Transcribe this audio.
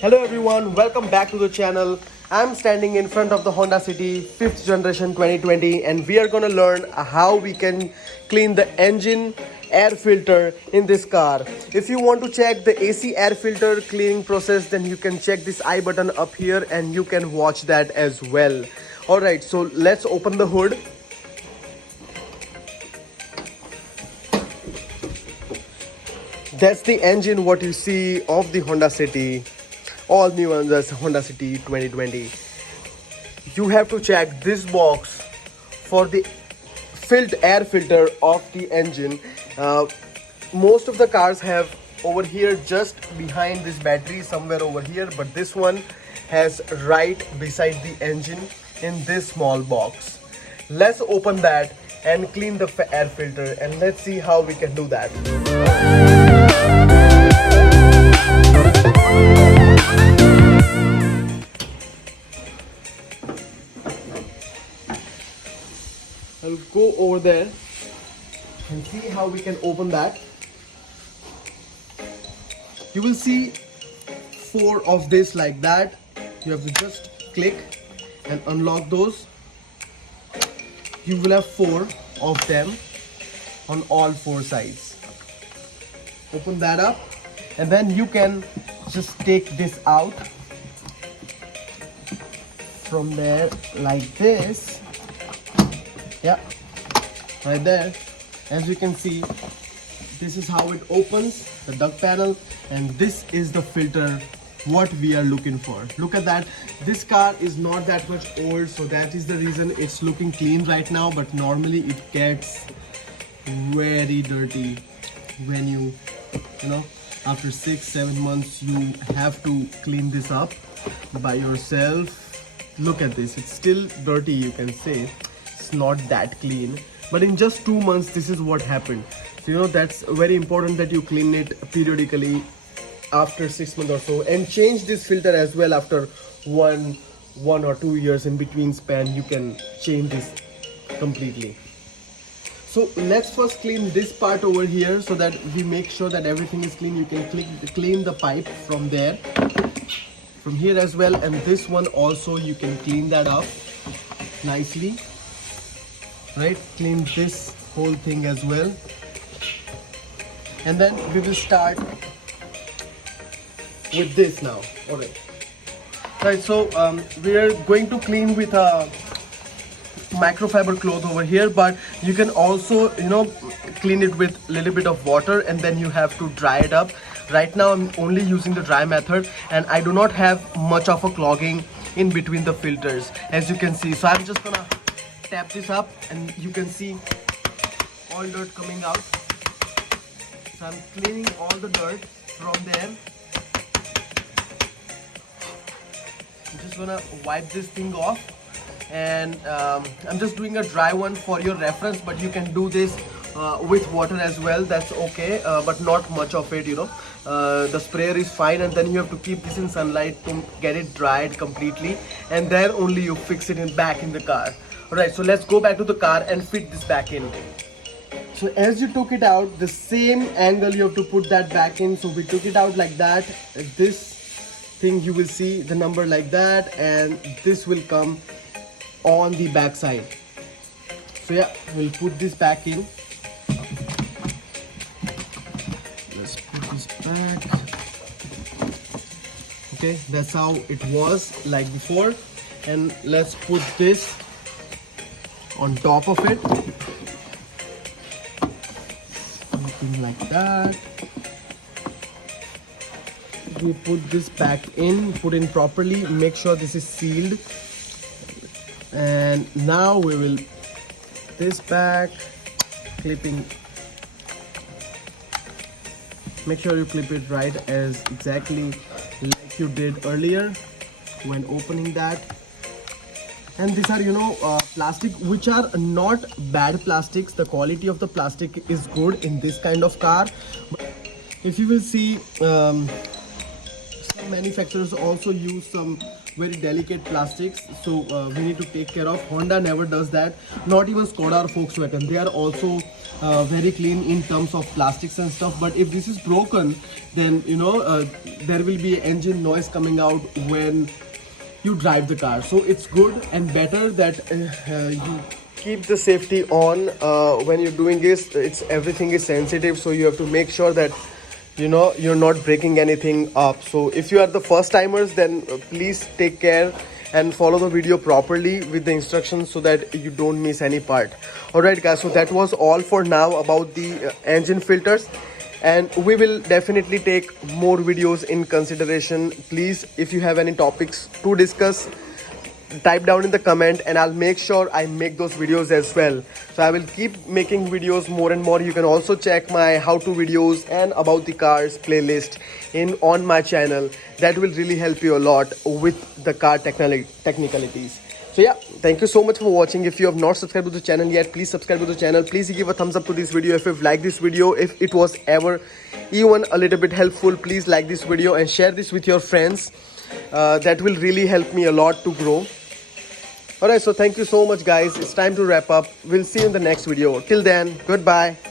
Hello everyone, welcome back to the channel. I'm standing in front of the Honda City 5th generation 2020 and we are going to learn how we can clean the engine air filter in this car. If you want to check the AC air filter cleaning process, then you can check this I button up here and you can watch that as well. Alright, so let's open the hood. That's the engine what you see of the Honda City. All new ones as Honda City 2020. You have to check this box for the air filter of the engine. Most of the cars have over here just behind this battery somewhere over here, but this one has right beside the engine in this small box. Let's open that and clean the air filter and let's see how we can do that. I'll go over there and see how we can open that. You will see 4 of this like that. You have to just click and unlock those. You will have 4 of them on all 4 sides. Open that up and then you can just take this out from there like this. Yeah, right there. As you can see, this is how it opens, the duct panel, and this is the filter what we are looking for. Look at that. This car is not that much old, so that is the reason it's looking clean right now, but normally it gets very dirty when you know, after 6-7 months you have to clean this up by yourself. Look at this, it's still dirty, you can say. It's not that clean, but in just 2 months this is what happened. So you know, that's very important that you clean it periodically after 6 months or so, and change this filter as well after one or 2 years. In between span you can change this completely. So let's first clean this part over here so that we make sure that everything is clean. You can clean the pipe from there, from here as well, and this one also you can clean that up nicely. Right, clean this whole thing as well, and then we will start with this now. All right, so we are going to clean with a microfiber cloth over here, but you can also, you know, clean it with a little bit of water and then you have to dry it up. Right now I'm only using the dry method and I do not have much of a clogging in between the filters, as you can see. So I'm just gonna tap this up and you can see all dirt coming out. So I'm cleaning all the dirt from there. I'm just gonna wipe this thing off, and I'm just doing a dry one for your reference, but you can do this with water as well. That's okay, but not much of it, you know. The sprayer is fine, and then you have to keep this in sunlight to get it dried completely, and then only you fix it back in the car. Alright, so let's go back to the car and fit this back in. So as you took it out, the same angle you have to put that back in. So we took it out like that. This thing you will see the number like that, and this will come on the back side. So yeah, we'll put this back in. Let's put this back. Okay, that's how it was like before, and let's put this on top of it, something like that. We put this back in, put in properly, make sure this is sealed, and now we will this back, clipping. Make sure you clip it right as exactly like you did earlier when opening that. And these are, you know, plastic which are not bad plastics. The quality of the plastic is good in this kind of car. If you will see, some manufacturers also use some very delicate plastics, so we need to take care of. Honda never does that, not even Skoda or Volkswagen. They are also very clean in terms of plastics and stuff. But if this is broken, then there will be engine noise coming out when you drive the car. So it's good and better that you keep the safety on when you're doing this. It's everything is sensitive, so you have to make sure that you're not breaking anything up. So if you are the first timers, then please take care and follow the video properly with the instructions so that you don't miss any part. All right guys, so that was all for now about the engine filters, and we will definitely take more videos in consideration. Please, if you have any topics to discuss, type down in the comment and I'll make sure I make those videos as well. So I will keep making videos more and more. You can also check my how-to videos and about the cars playlist on my channel. That will really help you a lot with the car technicalities. So yeah, thank you so much for watching. If you have not subscribed to the channel yet, please subscribe to the channel. Please give a thumbs up to this video if you've liked this video. If it was ever even a little bit helpful, please like this video and share this with your friends. That will really help me a lot to grow. Alright, so thank you so much guys. It's time to wrap up. We'll see you in the next video. Till then, goodbye.